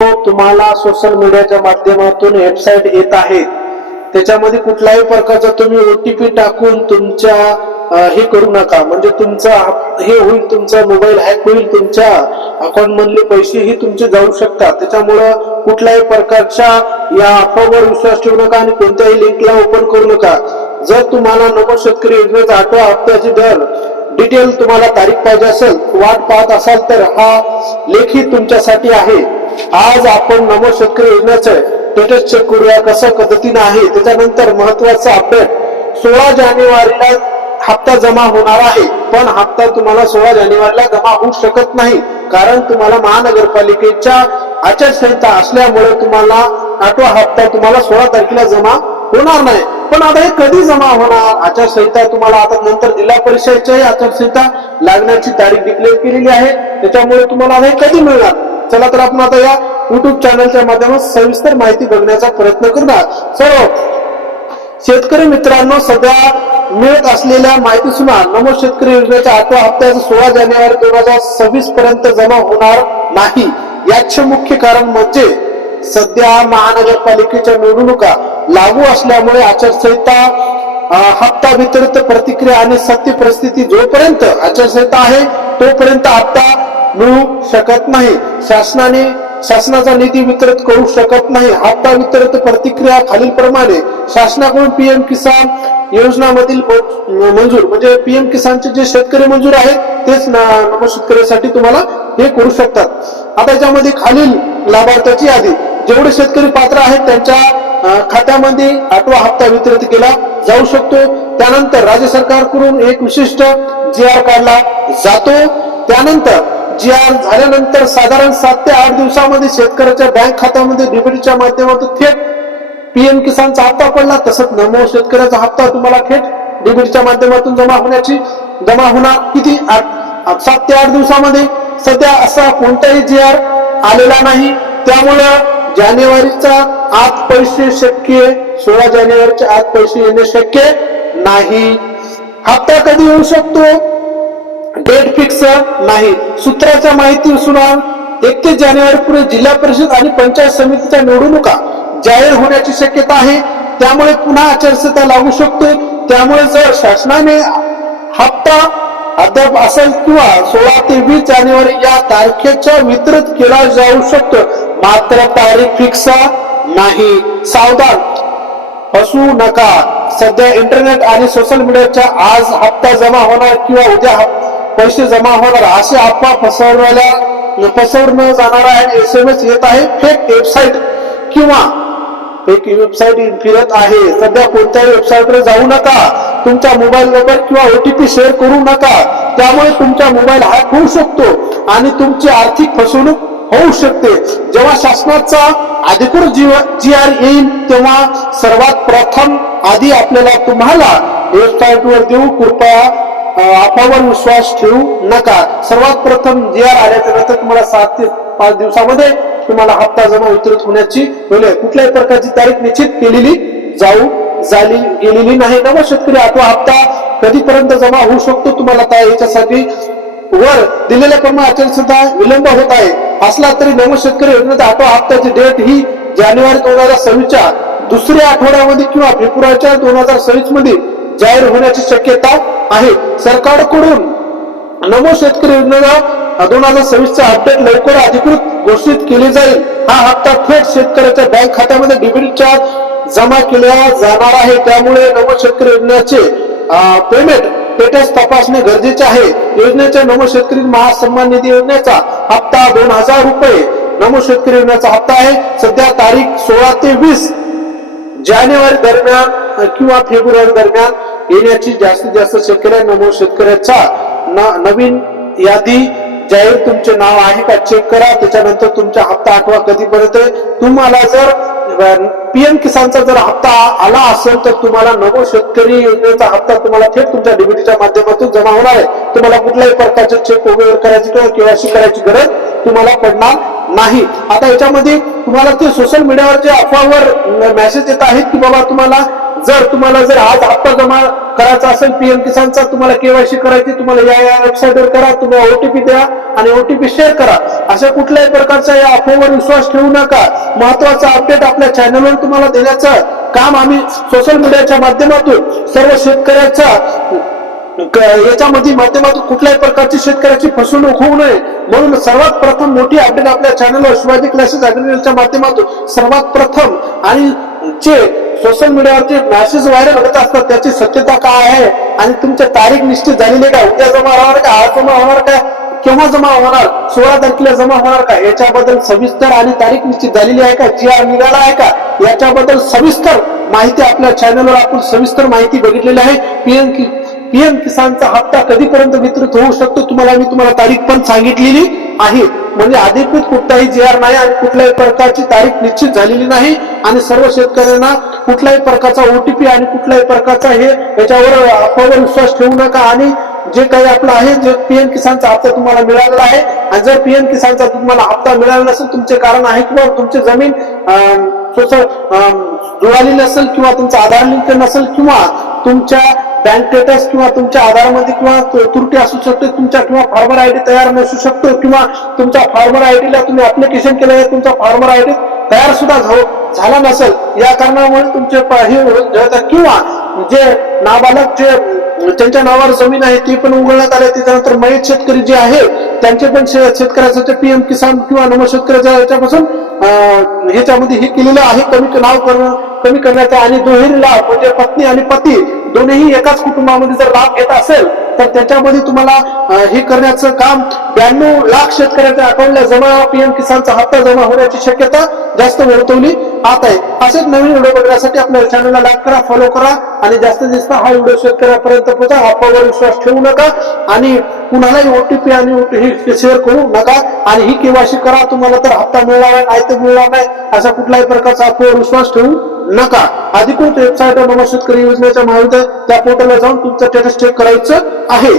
तुम्हाला सोशल मीडियाच्या माध्यमातून वेबसाईट येत आहेत, त्याच्यामध्ये कुठल्याही प्रकारचा तुम्ही ओटीपी टाकून तुमच्या हे करू नका. म्हणजे तुमचा हे होईल, तुमचा मोबाईल हॅक होईल, तुमच्या अकाउंट मधले पैसेही तुमचे जाऊ शकतात. त्याच्यामुळं कुठल्याही प्रकारच्या या अफवावर विश्वास ठेवू नका आणि कोणत्याही लिंकला ओपन करू नका. जर तुम्हाला नमो शेतकरी योजनेचा 8व्या हप्त्याची दर डिटेल तुम्हाला तारीख पाहिजे असेल, वाट पाहत असाल तर हा लेखी तुमच्यासाठी आहे. आज आपण नमो शेतकरी योजनेचं स्टेटस चेक करूया कसं पद्धतीने आहे. त्याच्यानंतर महत्वाचा अपडेट, 16 जानेवारीला हप्ता जमा होणार आहे, पण हप्ता तुम्हाला 16 जानेवारीला जमा होऊ शकत नाही, कारण तुम्हाला महानगरपालिकेच्या आचारसंहिता असल्यामुळे तुम्हाला 8वा हप्ता तुम्हाला 16 तारखेला जमा होणार नाही. पण आता हे कधी जमा होणार? आचारसंहिता तुम्हाला आता नंतर जिल्हा परिषदेची आचारसंहिता लागण्याची तारीख डिक्लेअर केलेली आहे, त्याच्यामुळे तुम्हाला हे कधी मिळणार? चला तर आपण आता या युट्यूब चॅनलच्या माध्यमातून सविस्तर माहिती बघण्याचा प्रयत्न करणार. सर्व शेतकरी मित्रांनो, सध्या मिळत असलेल्या माहिती सुना नमो शेतकरी योजनेच्या 8व्या हप्त्याचा 16 जानेवारी 2026 पर्यंत जमा होणार नाही. याचे मुख्य कारण म्हणजे सध्या महानगरपालिकेच्या निवडणुका लागू असल्यामुळे आचारसंहिता, हप्ता वितरित प्रतिक्रिया आणि सत्य परिस्थिती जोपर्यंत आचारसंहिता आहे तोपर्यंत हप्ता मिळू शकत नाही. शासनाचा निधी वितरित करू शकत नाही. हप्ता वितरित प्रतिक्रिया खालीलप्रमाणे: शासनाकडून पीएम किसान योजनामधील मंजूर, म्हणजे पीएम किसानचे जे शेतकरी मंजूर आहेत तेच नमो शेतकऱ्यासाठी तुम्हाला हे करू शकतात. आता याच्यामध्ये खालील लाभार्थ्याची यादी, जेवढे शेतकरी पात्र आहेत त्यांच्या खात्यामध्ये 8वा हप्ता वितरित केला जाऊ शकतो. त्यानंतर राज्य सरकारकडून एक विशिष्ट GR काढला जातो. त्यानंतर GR झाल्यानंतर साधारण 7 ते 8 दिवसामध्ये शेतकऱ्याच्या बँक खात्यामध्ये डीबीटीच्या माध्यमातून थेट पीएम किसानचा हप्ता पडला. तसंच नमो शेतकऱ्याचा हप्ता तुम्हाला थेट डीबीटीच्या माध्यमातून जमा होणार किती? 7 ते 8 दिवसामध्ये. सध्या असा कोणताही GR आलेला नाही, त्यामुळे जानेवारीच्या आत पैसे शक्य, 16 जानेवारीच्या आत पैसे येणे शक्य नाही. हप्ता कधी येऊ शकतो? डेट फिक्स नाही. सूत्राच्या माहितीनुसार 31 जानेवारी पूर्वी जिल्हा परिषद आणि पंचायत समितीच्या निवडणुका जाहीर होण्याची शक्यता आहे, त्यामुळे पुन्हा आचारसंहिता लागू शकतो. त्यामुळे जर शासनाने हप्ता अद्याप असेल किंवा 16 ते 20 जानेवारी या तारखेच्या वितरित केला जाऊ शकतो, मात्र तारीख फिक्स नाही. सावधान, फसू नका. सध्या इंटरनेट आणि सोशल मीडियाच्या आज हप्ता जमा होणार किंवा उद्या पैसे जमा होणार असे अफवा पसरवणं जाणार आहे. SMS येत आहे, फेक वेबसाईट किंवा फेक वेबसाईट फिरत आहे. सध्या कोणत्याही वेबसाईटवर जाऊ नका. तुमचा मोबाईल नंबर किंवा OTP शेअर करू नका, त्यामुळे तुमचा मोबाईल हॅक होऊ शकतो आणि तुमची आर्थिक फसवणूक होऊ शकते. जेव्हा शासनाचा अधिकृत GR येईल तेव्हा सर्वात प्रथम आधी आपल्याला तुम्हाला वेबसाईटवर देऊ. कृपया अफवावर विश्वास ठेवू नका. सर्वात प्रथम GR आल्याच्या नंतर तुम्हाला 7 ते 5 दिवसामध्ये तुम्हाला हप्ता जमा वितरित होण्याची कुठल्याही प्रकारची तारीख निश्चित केलेली गेलेली नाही. नमो शेतकरी 8वा हप्ता कधीपर्यंत जमा होऊ शकतो तुम्हाला याच्यासाठी वर दिलेल्या प्रमाणे आचारसंहिता विलंब होत आहे असला तरी नमो शेतकरी योजनेचा 8वा हप्त्याची डेट ही जानेवारी 2026च्या दुसऱ्या आठवड्यामध्ये किंवा फेब्रुवारीच्या 2026 मध्ये जाहीर होण्याची शक्यता आहे. सरकारकडून नमो शेतकरी योजनेला 2026चा अपडेट लवकर अधिकृत घोषित केली जाईल. हा हप्ता थेट शेतकऱ्याच्या बँक खात्यामध्ये डीबीटीच्या जमा केला जाणार आहे. त्यामुळे नमो शेतकरी योजनेचे पेमेंट स्टेटस तपासणे गरजेचे आहे. योजनेच्या नमो शेतकरी महासन्मान निधी योजनेचा हप्ता 2000 रुपये नमो शेतकरी योजनेचा हप्ता आहे. सध्या तारीख 16 ते 20 जानेवारी दरम्यान किंवा फेब्रुवारी दरम्यान येण्याची जास्तीत जास्त शक्यता. नमो शेतकऱ्याचा नवीन यादी जाहीर तुमचे नाव आहे का चेक करा. त्याच्यानंतर तुमचा हप्ता 8वा कधीपर्यंत? तुम्हाला जर पीएम किसानचा जर हप्ता आला असेल तर तुम्हाला नमो शेतकरी योजनेचा हप्ता तुम्हाला थेट तुमच्या डीबीटीच्या माध्यमातून जमा होणार आहे. तुम्हाला कुठल्याही प्रकारचे चेक वगैरे करायची किंवा केवायसी करायची गरज तुम्हाला पडणार नाही. आता याच्यामध्ये तुम्हाला ते सोशल मीडियावर जे अफवावर मेसेज येत आहेत की बाबा तुम्हाला जर तुम्हाला आज हप्ता जमा करायचा असेल पीएम किसानचा, तुम्हाला केवायसी करायची, तुम्हाला या वेबसाईटवर करा, तुम्ही ओटीपी द्या आणि ओटीपी शेअर करा. अशा कुठल्याही प्रकारचा या अफवावर विश्वास ठेवू नका. महत्वाचा अपडेट आपल्या चॅनलवर तुम्हाला देण्याचं काम आम्ही सोशल मीडियाच्या माध्यमातून सर्व शेतकऱ्याच्या याच्यामध्ये माध्यमातून कुठल्याही प्रकारची शेतकऱ्याची फसवणूक होऊ नये म्हणून सर्वात प्रथम मोठी अपडेट आपल्या चॅनलवर शिवाजी क्लासेस अॅग्रीकल्चरच्या माध्यमातून सर्वात प्रथम आणि जे सोशल मीडियावरचे मॅसेज व्हायरल होत असतात त्याची सत्यता काय आहे आणि तुमच्या तारीख निश्चित झालेली का, उद्या जमा होणार का, आज जमा होणार का, केव्हा जमा होणार, 16 तारखेला जमा होणार का, याच्याबद्दल सविस्तर आणि तारीख निश्चित झालेली आहे का, जी आर निघाला आहे का, याच्याबद्दल सविस्तर माहिती आपल्या चॅनलवर आपण सविस्तर माहिती बघितलेली आहे. पीएम किसानचा हप्ता कधीपर्यंत वितरित होऊ शकतो तुम्हाला तारीख पण सांगितलेली आहे. म्हणजे अधिकृत कुठलाही जी आर नाही आणि कुठल्याही प्रकारची तारीख निश्चित झालेली नाही आणि सर्व शेतकऱ्यांना कुठल्याही प्रकारचा ओटीपी आणि कुठल्याही प्रकारचा याच्यावर अफवावर विश्वास ठेवू नका. आणि जे काही आपलं आहे जे पीएम किसानचा हप्ता तुम्हाला मिळालेला आहे आणि जर पीएम किसानचा तुम्हाला हप्ता मिळाला नसेल, तुमचे कारण आहे किंवा तुमची जमीन जुळाली नसेल किंवा तुमचा आधार लिंक नसेल किंवा तुमच्या बँक स्टेटस किंवा तुमच्या आधारमध्ये किंवा त्रुटी असू शकते, तुमच्या किंवा फार्मर आयडी तयार नसू शकतो किंवा तुमच्या फार्मर आयडीला तुम्ही अप्लिकेशन केलं आहे, तुमचा फार्मर आयडी तयार सुद्धा झाला नसेल, या कारणामुळे तुमचे किंवा जे नाबालक जे त्यांच्या नावावर जमीन आहे ती पण उघडण्यात आली, त्याच्यानंतर मयत शेतकरी जे आहे त्यांचे पण शेतकऱ्याचं पीएम किसान किंवा नमस्कार याच्यापासून ह्याच्यामध्ये हे केलेलं आहे कमी करण्याचा आणि दुहेरी लाभ म्हणजे पत्नी आणि पती दोन्ही एकाच कुटुंबामध्ये जर लाभ घेत असेल तर त्याच्यामध्ये तुम्हाला हे करण्याचं काम 92 लाख शेतकऱ्यांच्या अकाउंटला जमा पीएम किसानचा हप्ता जमा होण्याची शक्यता जास्त वर्तवली जात आहे. असेच नवीन व्हिडिओ बघण्यासाठी आपल्या चॅनलला लाईक करा, फॉलो करा आणि जास्तीत जास्त हा व्हिडिओ शेतकऱ्यापर्यंत पोहोचा. अफवावर विश्वास ठेवू नका आणि कुणालाही ओटीपी आणि हे शेअर करू नका आणि ही केवायसी करा. तुम्हाला तर हप्ता मिळणार नाही तर मिळणार नाही असा कुठल्याही प्रकारचा अफवावर विश्वास ठेवू नका. अधिकृत वेबसाईट नमो शेतकरी योजनेच्या माहिती त्या पोर्टलला जाऊन तुमचं स्टेटस चेक करायचं आहे.